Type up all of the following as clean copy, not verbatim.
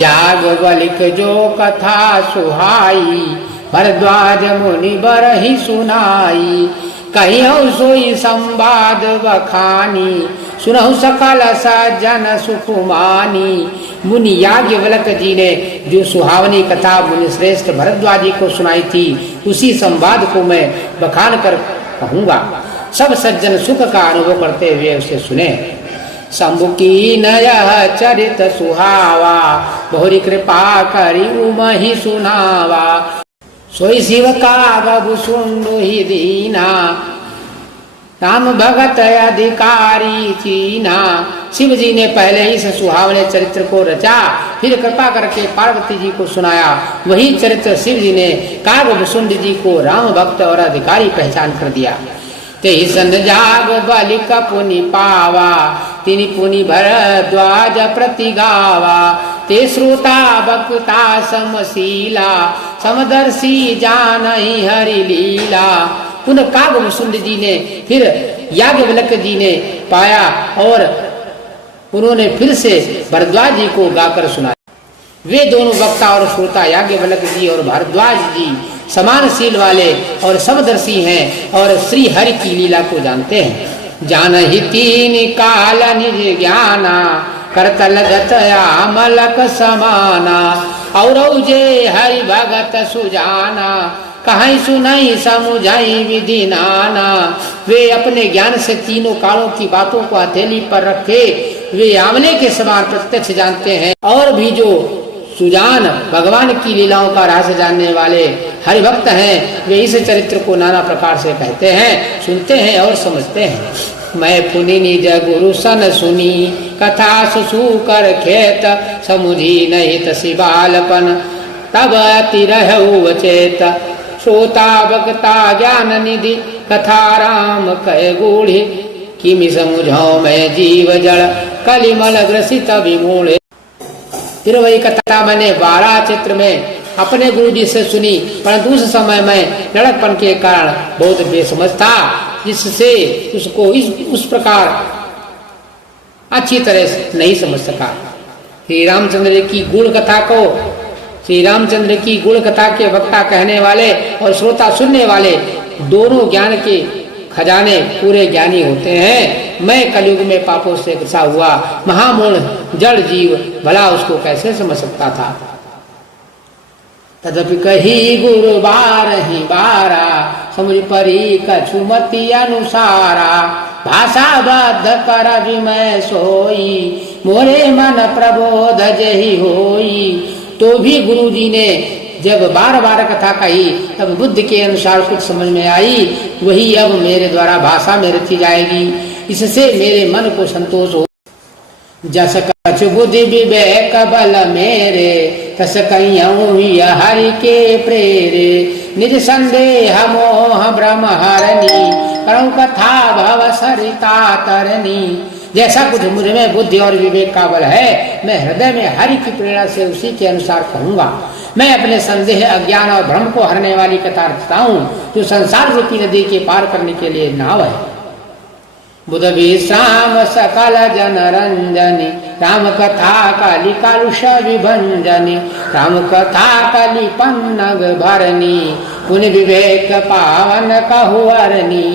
याग बलिक जो कथा सुहाई, भरद्वाज मुनि बरहि सुनाई। कहियौ सोई संवाद बखानी, सुनहु सकल सज्जन सुख मानी। मुनि याज्ञवल्क्य जी ने जो सुहावनी कथा मुनि श्रेष्ठ भरद्वाज जी को सुनाई थी, उसी संवाद को मैं बखान कर कहूँगा। सब सज्जन सुख का अनुभव करते हुए उसे सुने। शंभु की नय चरित सुहावा, बहुरी कृपा करी उमहि सुनावा। सोई शिव का बबु सुंडु ही दीना, राम भगत अधिकारी चीना। शिव जी ने पहले ही इस सुहावने चरित्र को रचा, फिर कृपा करके पार्वती जी को सुनाया। वही चरित्र शिव जी ने कागभुसुंड जी को राम भक्त और अधिकारी पहचान कर दिया। ते सन जाग बलिक पुनि पावा, तिनि पुनि भरद्वाज प्रति गावा। ते श्रोता बक्ता समशीला, समदर्शी जानहि हरि लीला। पुनः कागभुसुंड जी ने फिर याज्ञवल्क्य जी ने पाया और उन्होंने फिर से भरद्वाज जी को गाकर सुनाया। वे दोनों वक्ता और श्रोता याज्ञवल्क्य जी और भरद्वाज जी समानशील वाले और समदर्शी हैं और श्री हरि की लीला को जानते हैं। जानहि तीन काल निज ज्ञाना, करतल गतया मलक समाना। और जे हरि भगत सुजाना, कहीं सुनाई समुझाई विधि नाना। वे अपने ज्ञान से तीनों कालों की बातों को हथेली पर रखे वे आमले के समान प्रत्यक्ष जानते हैं। और भी जो सुजान भगवान की लीलाओं का रहस्य जानने वाले हरिभक्त हैं, वे इस चरित्र को नाना प्रकार से कहते हैं, सुनते हैं और समझते हैं। मैं पुनि निज गुरु सन सुनी, कथा सुसु कर खेत। समुझी नहीं तसी बालपन, तब अति रहु चेत। श्रोता बक्ता ज्ञान निधि, कथा राम कह गूढ़ी। किमि समुझाऊं मैं जीव जड़, कलिमल ग्रसित विमूढ़। फिर वही कथा मैंने 12 चित्र में अपने गुरु जी से सुनी, परंतु उस समय मैं लड़कपन के कारण बहुत बेसमझ था, जिससे उसको उस प्रकार अच्छी तरह से नहीं समझ सका। श्री रामचंद्र की गुण कथा को श्री रामचंद्र की गुण कथा के वक्ता कहने वाले और श्रोता सुनने वाले दोनों ज्ञान के खजाने पूरे ज्ञानी होते हैं। मैं कलयुग में पापों से घिसा हुआ महामूढ़ जड़ जीव भला उसको कैसे समझ सकता था। तदपि कही गुरु बारहि बारा, समुझ परी कछुमति अनुसारा। भाषा बद्ध कर विमय सोई, मोरे मन प्रबोध जहि होई। तो भी गुरु जी ने जब बार बार कथा कही, तब बुद्ध के अनुसार कुछ समझ में आई, वही अब मेरे द्वारा भाषा में रची जाएगी। इससे मेरे मन को संतोष हो। जस कछ बुद्धि विवेक बल मेरे, तस कहियौं हरि के प्रेरे। निज संदेह मोह भ्रम हरनी, करऊं कथा भव सरिता तरनी। जैसा कुछ मुझ में बुद्धि और विवेक का बल है, मैं हृदय में हरि की प्रेरणा से उसी के अनुसार कहूँगा। मैं अपने संदेह अज्ञान और भ्रम को हरने वाली कथा रचता हूँ, जो संसार रूपी नदी के पार करने के लिए नाव है। बुध विश्राम सकल जन रंजनी, राम कथा कलि कलुष विभंजनी। राम कथा कलि पन्नग भरनी, पुण्य विवेक पावन कहूअरनी।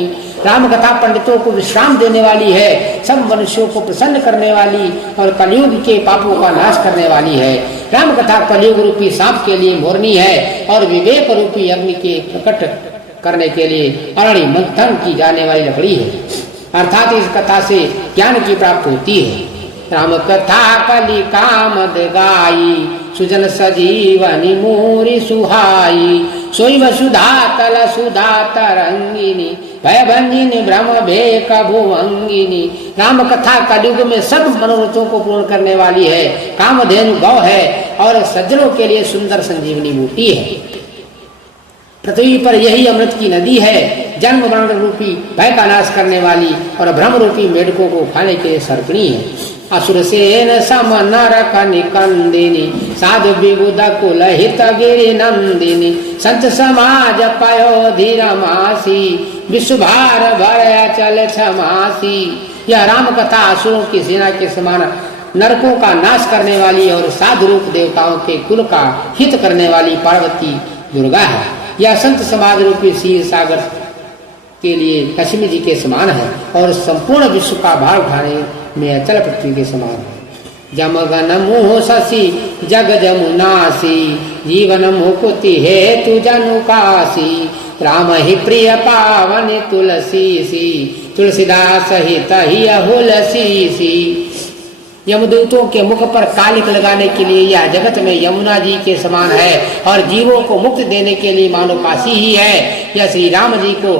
राम कथा पंडितों को विश्राम देने वाली है, सब मनुष्यों को प्रसन्न करने वाली और कलयुग के पापों का नाश करने वाली है। राम कथा कलयुग रूपी सांप के लिए मोरनी है और विवेक रूपी अग्नि के प्रकट करने के लिए अरणि मंथन की जाने वाली लकड़ी है। अर्थात इस कथा से ज्ञान की प्राप्ति होती है। राम कथा कलि कामद गाई, सुजन सजीवनी मूरी सुहाई। सोई वसुधा तल सुधा तरंगिनी, भयभंजिनी भ्रम भेक भुवंगिनी। राम कथा कलयुग में सब मनोरथों को पूर्ण करने वाली है, कामधेनु गौ है और सज्जनों के लिए सुंदर संजीवनी बूटी है। पृथ्वी पर यही अमृत की नदी है, जन्म मरण रूपी भय का नाश करने वाली और भ्रम रूपी मेढकों को खाने के लिए सर्पणी है। असुर सेन सम नरक निकंदिनी, साधु विबुध कुल हित गिरि नंदिनी। संत समाज पयो धीरमासी, विश्वभार भय चल क्षमासी। यह राम कथा असुरों की सेना के समान नरकों का नाश करने वाली और साधु रूप देवताओं के कुल का हित करने वाली पार्वती दुर्गा है। यह संत समाज रूपी क्षीर सागर के लिए लक्ष्मी जी के समान है और संपूर्ण विश्व का भार उठाने में अचल पृथ्वी के समान है। जमगन मुह शशि जग जमुनासी जीवन मुकुति हेतु जनु काशी राम ही प्रिय पावन तुलसी सी तुलसीदास हित ही अहुलसी सी। यमदूतों के मुख पर कालिक लगाने के लिए यह जगत में यमुना जी के समान है और जीवों को मुक्ति देने के लिए मानो काशी ही है। यह श्री राम जी को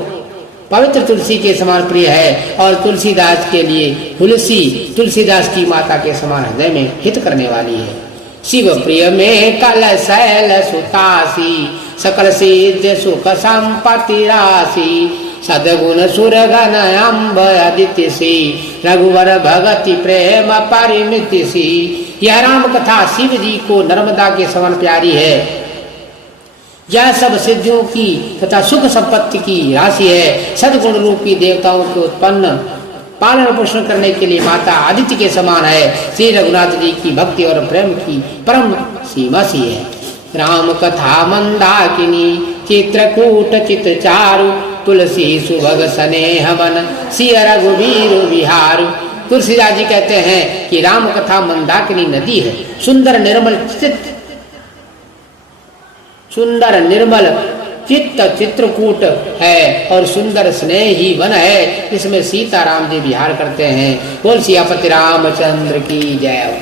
पवित्र तुलसी के समान प्रिय है और तुलसीदास के लिए तुलसी तुलसीदास की माता के समान हृदय में हित करने वाली है। शिव प्रिय में कल शैल सुतासी सकल सिद्ध सुख संपत्ति राशि सदगुण सुरगन अम्ब अदिति सी रघुवर भगति प्रेम परिमिति सी। यह राम कथा शिव जी को नर्मदा के समान प्यारी है। यह सब सिद्धियों की तथा सुख संपत्ति की राशि है। सदगुण रूपी देवताओं के उत्पन्न पालन पोषण करने के लिए माता आदित्य के समान है। श्री रघुनाथ जी की भक्ति और प्रेम की परम सीमा सी है। राम कथा मंदाकिनी चित्रकूट चित चारु तुलसी सुभग स्नेह मन सिय रघुवीर विहार। तुलसीदास जी कहते हैं कि राम कथा मंदाकिनी नदी है, सुंदर निर्मल चित्त चित्रकूट है और सुंदर स्नेही वन है, इसमें सीता राम जी विहार करते हैं। बोल सियापति रामचंद्र की जय।